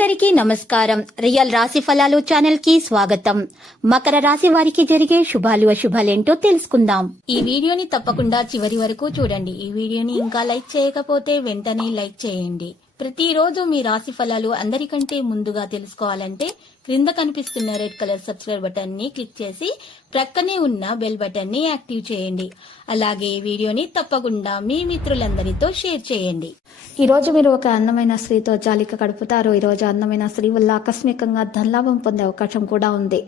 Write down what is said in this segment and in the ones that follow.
అందరికీ నమస్కారం. రియల్ రాశి ఫలాలు ఛానల్ కి స్వాగతం. మకర రాశి వారికి జరిగే శుభాలు అశుభాలేంటో తెలుసుకుందాం. ఈ వీడియోని తప్పకుండా చివరి వరకు చూడండి. ఈ వీడియోని ఇంకా లైక్ చేయకపోతే వెంటనే లైక్ చేయండి. ప్రతిరోజు మీ రాశి ఫలాలు అందరికంటే ముందుగా తెలుసుకోవాలంటే క్రింద కనిపిస్తున్న రెడ్ కలర్ సబ్స్క్రైబ్ బటన్ ని క్లిక్ చేసి ప్రక్కనే ఉన్న బెల్ బటన్ ని యాక్టివ్ చేయండి. అలాగే వీడియోని తప్పకుండా మీ మిత్రులందరితో షేర్ చేయండి. ఈ రోజు మీరు ఒక అందమైన స్త్రీతో జాలిక గడుపుతారు. ఈ రోజు అందమైన స్త్రీ వల్ల ఆకస్మికంగా ధనలాభం పొందే అవకాశం కూడా ఉంది.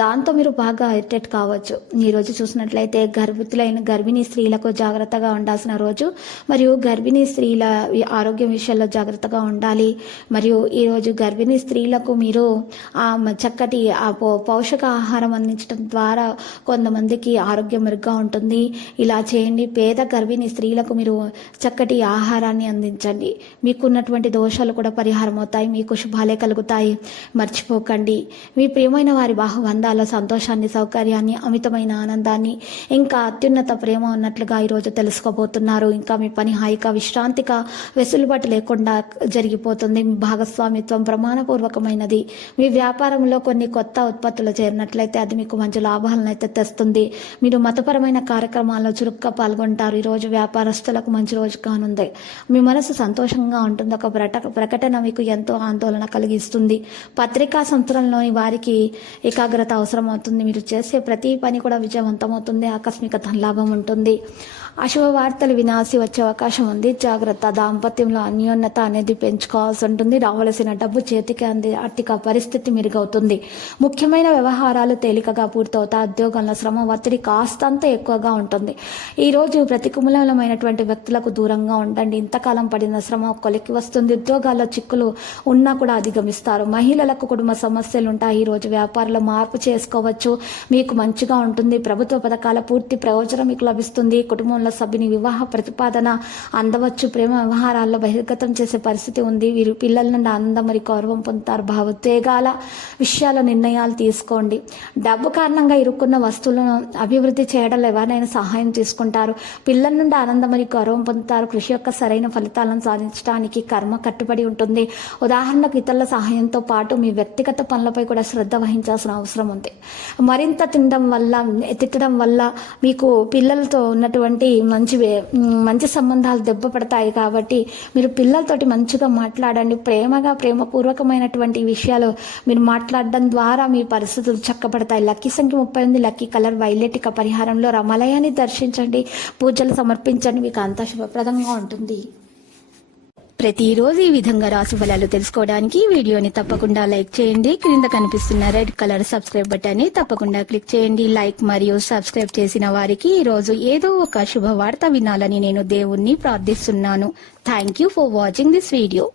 దాంతో మీరు బాగా ఇరిటేట్ కావచ్చు. ఈ రోజు చూసినట్లయితే గర్భిణీ స్త్రీలకు జాగ్రత్తగా ఉండాల్సిన రోజు. మరియు గర్భిణీ స్త్రీల ఆరోగ్యం విషయంలో జాగ్రత్తగా ఉండాలి. మరియు ఈ రోజు గర్భిణీ స్త్రీలకు మీరు చక్కటి పౌషక ఆహారం అందించడం ద్వారా కొంతమందికి ఆరోగ్యం మెరుగ్గా ఉంటుంది. ఇలా చేయండి. పేద గర్భిణీ స్త్రీలకు మీరు చక్కటి ఆహారాన్ని అందించండి. మీకున్నటువంటి దోషాలు కూడా పరిహారం అవుతాయి. మీకు శుభాలే కలుగుతాయి. మర్చిపోకండి. మీ ప్రియమైన వారి బాహుబంధాల సంతోషాన్ని, సౌకర్యాన్ని, అమితమైన ఆనందాన్ని, ఇంకా అత్యున్నత ప్రేమ ఉన్నట్లుగా ఈరోజు తెలుసుకోబోతున్నారు. ఇంకా మీ పని హాయిగా, విశ్రాంతిగా, వెసులుబాటు లేకుండా జరిగిపోతుంది. మీ భాగస్వామిత్వం ప్రమాణపూర్వకమైనది. మీ వ్యాపారంలో కొన్ని కొత్త ఉత్పత్తులు చేరినట్లయితే అది మీకు మంచి లాభాలను అయితే తెస్తుంది. మీరు మతపరమైన కార్యక్రమాల్లో చురుగ్గా పాల్గొంటారు. ఈరోజు వ్యాపారస్తులకు మంచి రోజు కానుంది. మీ మనసు సంతోషంగా ఉంటుంది. ఒక ప్రకటన మీకు ఎంతో ఆందోళన కలిగిస్తుంది. పత్రికా సంస్థలలోని వారికి ఏకాగ్రత అవసరం అవుతుంది. మీరు చేసే ప్రతి పని కూడా విజయవంతమవుతుంది. ఆకస్మిక ధనలాభం ఉంటుంది. అశుభ వార్తలు వినాల్సి వచ్చే అవకాశం ఉంది. జాగ్రత్త. దాంపత్యంలో అన్యోన్యత అనేది పెంచుకోవాల్సి ఉంటుంది. రావలసిన డబ్బు చేతికి అంది. ఆర్థిక పరిస్థితి మెరుగవుతుంది. ముఖ్యమైన వ్యవహారాలు తేలికగా పూర్తవుతాయి. ఉద్యోగంలో శ్రమ ఒత్తిడి కాస్తంత ఎక్కువగా ఉంటుంది. ఈరోజు ప్రతికూలమైనటువంటి వ్యక్తులకు దూరంగా ఉండండి. ఇంతకాలం పడిన శ్రమ కొలికి వస్తుంది. ఉద్యోగాల్లో చిక్కులు ఉన్నా కూడా అధిగమిస్తారు. మహిళలకు కుటుంబ సమస్యలు ఉంటాయి. ఈరోజు వ్యాపారంలో మార్పు చేసుకోవచ్చు. మీకు మంచిగా ఉంటుంది. ప్రభుత్వ పథకాల పూర్తి ప్రయోజనం మీకు లభిస్తుంది. కుటుంబంలో సభ్యుని వివాహ ప్రతిపాదన అందవచ్చు. ప్రేమ వ్యవహారాల్లో బహిర్గతం చేసే పరిస్థితి ఉంది. వీరు పిల్లల నుండి ఆనందం మరియు గౌరవం పొందుతారు. భావోద్వేగాల విషయాల్లో నిర్ణయాలు తీసుకోండి. డబ్బు కారణంగా ఇరుక్కున్న వస్తువులను అభివృద్ధి చేయడంలో ఎవరైనా సహాయం తీసుకుంటారు. పిల్లల నుండి ఆనందం మరియు గౌరవం పొందుతారు. కృషి యొక్క సరైన ఫలితాలను సాధించడానికి కర్మ కట్టుబడి ఉంటుంది. ఉదాహరణకు ఇతరుల సహాయంతో పాటు మీ వ్యక్తిగత పనులపై కూడా శ్రద్ధ వహించాల్సిన అవసరం ఉంది. మరింత తిట్టడం వల్ల మీకు పిల్లలతో ఉన్నటువంటి మంచి సంబంధాలు దెబ్బ పడతాయి. కాబట్టి మీరు పిల్లలతోటి మంచిగా మాట్లాడండి. ప్రేమపూర్వకమైనటువంటి విషయాలు మీరు మాట్లాడడం ద్వారా మీ పరిస్థితులు చక్కబడతాయి. లక్కీ సంఖ్య 38. Lucky colour violet. ఇక పరిహారంలో రమాలయాన్ని దర్శించండి. పూజలు సమర్పించండి. మీకు అంతా శుభప్రదంగా ఉంటుంది. ప్రతిరోజు ఈ విధంగా రాశి ఫలాలు తెలుసుకోవడానికి వీడియోని తప్పకుండా లైక్ చేయండి. క్రింద కనిపిస్తున్న రెడ్ కలర్ సబ్స్క్రైబ్ బటన్ ని తప్పకుండా క్లిక్ చేయండి. లైక్ మరియు సబ్స్క్రైబ్ చేసిన వారికి ఈ రోజు ఏదో ఒక శుభవార్త వినాలని నేను దేవుణ్ణి ప్రార్థిస్తున్నాను. Thank you for watching this video.